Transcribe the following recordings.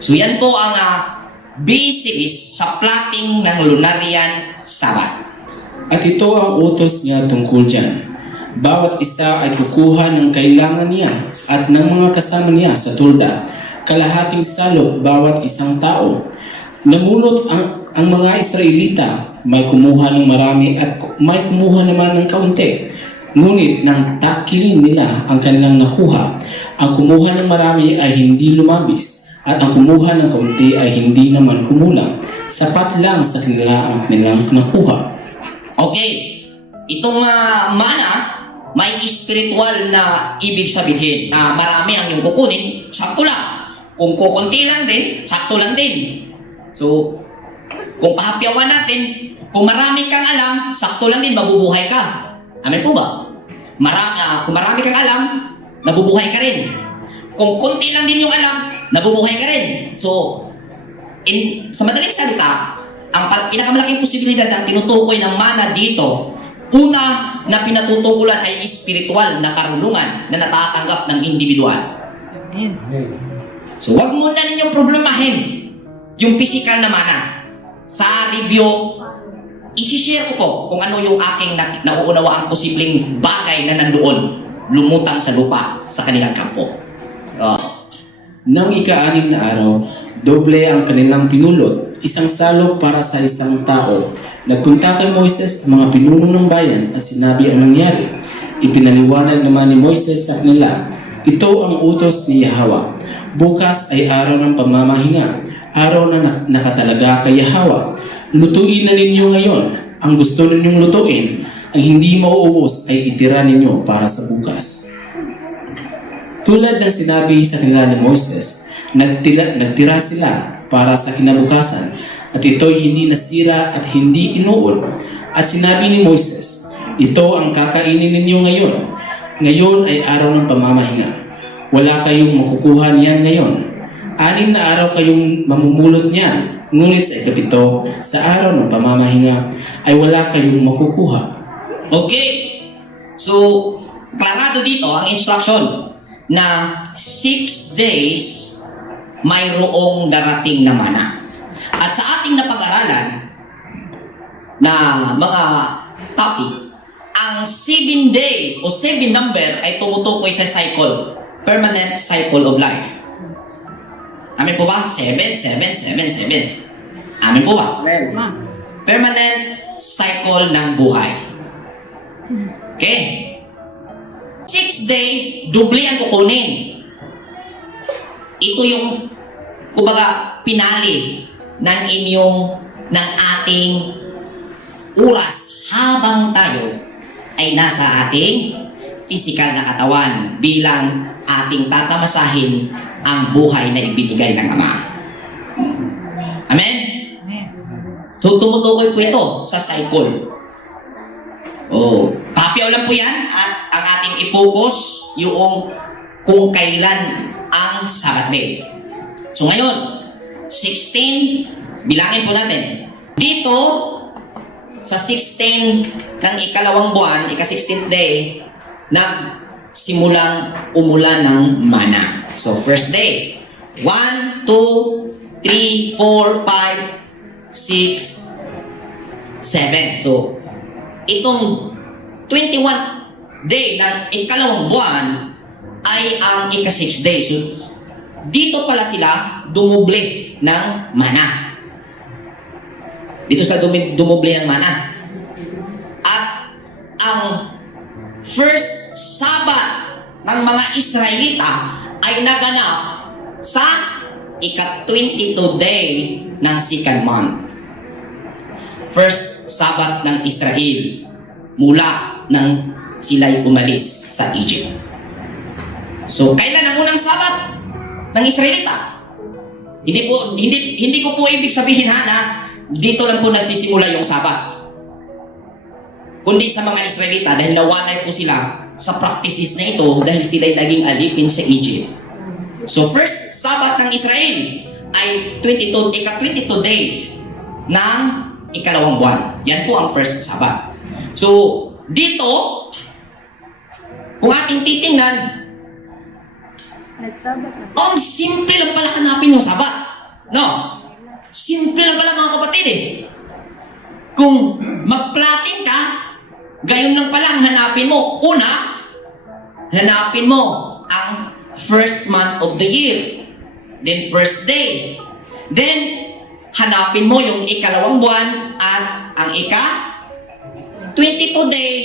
So yan po ang ah, basis sa plotting ng Lunarian Sabbath. At ito ang utos niya tungkol dyan. Bawat isa ay kukuha ng kailangan niya at ng mga kasama niya sa tulda. Kalahating salot bawat isang tao. Namulot ang, ang mga Israelita, may kumuha ng marami at may kumuha naman ng kaunti. Ngunit nang takilin nila ang kanilang nakuha, ang kumuha ng marami ay hindi lumabis at ang kumuha ng kaunti ay hindi naman kumulang. Sapat lang sa kanila ang kanilang nakuha. Okay, itong ah, mana, may spiritual na ibig sabihin na marami ang iyong kukunin, sakto lang. Kung kukunti lang din, sakto lang din. So, kung pahapyawan natin, kung marami kang alam, sakto lang din, mabubuhay ka. Amen po ba? Marami, ah, kung marami kang alam, nabubuhay ka rin. Kung konti lang din yung alam, nabubuhay ka rin. So, in, sa madaling salita, ang pinakamalaking posibilidad na tinutukoy ng mana dito, una na pinatutukulan ay spiritual na karunungan na natatanggap ng individual. So, wag muna ninyong problemahin yung physical na mana. Sa review, isishare ko po kung ano yung aking na, nauunawa ang posibleng bagay na nandoon lumutang sa lupa sa kanilang kampo. Ah, Nang ika-anim na araw, doble ang kanilang pinulot, isang salok para sa isang tao. Nagpunta kay Moises ang mga pinuno ng bayan at sinabi ang nangyari. Ipinaliwanag naman ni Moises sa kanila, ito ang utos ni Yahweh. Bukas ay araw ng pamamahinga, araw na nak- nakatalaga kay Yahweh. Lutuin na ninyo ngayon ang gusto ninyong lutuin. Ang hindi mauubos ay itira ninyo para sa bukas. Tulad ng sinabi sa kanila ni Moses, nagtira, nagtira sila para sa kinabukasan at ito'y hindi nasira at hindi inuol. At sinabi ni Moses, ito ang kakainin ninyo ngayon. Ngayon ay araw ng pamamahinga. Wala kayong makukuha niyan ngayon. Anim na araw kayong mamumulot niyan. Ngunit sa ikapito, sa araw ng pamamahinga, ay wala kayong makukuha. Okay. So, klarado dito ang instruction na six days mayroong darating na mana. At sa ating napag-aralan na mga topic, ang seven days o seven number ay tumutukoy sa cycle, permanent cycle of life. Amin po ba? Seven, seven, seven, seven. Amin po ba? Permanent cycle ng buhay. Okay? Six days, doble ang kukunin. Ito yung, kumbaga, pinali ng inyong, ng ating oras habang tayo ay nasa ating physical na katawan bilang ating tatamasahin ang buhay na ibinigay ng Ama. Amen? So, tumutukoy po ito sa cycle. Oh, papiaw lang po yan at ang ating i-focus yung kung kailan ang Sabbath. So ngayon, 16, bilangin po natin. Dito, sa 16 ng ikalawang buwan, ika-16th day, nagsimulang umulan ng mana. So first day, 1, 2, 3, 4, 5, 6, 7. So, itong 21 day ng ikalawang buwan ay ang ika-6 days. So, dito pala sila dumuble ng mana. Dito sila dumi- dumuble ng mana. At ang first Sabbath ng mga Israelita ay naganap sa ika-22 day ng second month first Sabbath ng Israel mula nang sila'y umalis sa Egypt. So, kailan ang unang Sabbath ng Israelita? Hindi po hindi hindi ko po ibig sabihin ha na dito lang po nagsisimula yung Sabbath. Kundi sa mga Israelita dahil nawanay po sila sa practices na ito dahil sila'y naging alipin sa Egypt. So first Sabbath ng Israel ay 22, ika-22 days ng ikalawang buwan. Yan po ang first Sabbath. So, dito, kung ating titingnan, Nagsabat na Oh, simple lang pala hanapin yung sabat. No? Simple lang pala mga kapatid eh. Kung mag-plotting ka, gayon lang pala ang hanapin mo. Una, hanapin mo ang first month of the year. Then first day. Then, hanapin mo yung ikalawang buwan at ang ika 22 day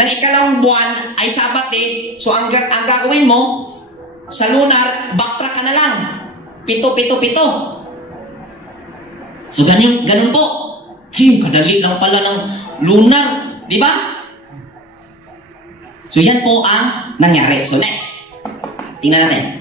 ng ikalawang buwan ay Sabat eh. So ang, ang gagawin mo sa lunar, backtrack ka na lang. Pito, pito, pito. So ganyan, ganun po. Hey, kadali lang pala ng lunar. Di ba? So yan po ang nangyari. So next. Tingnan natin.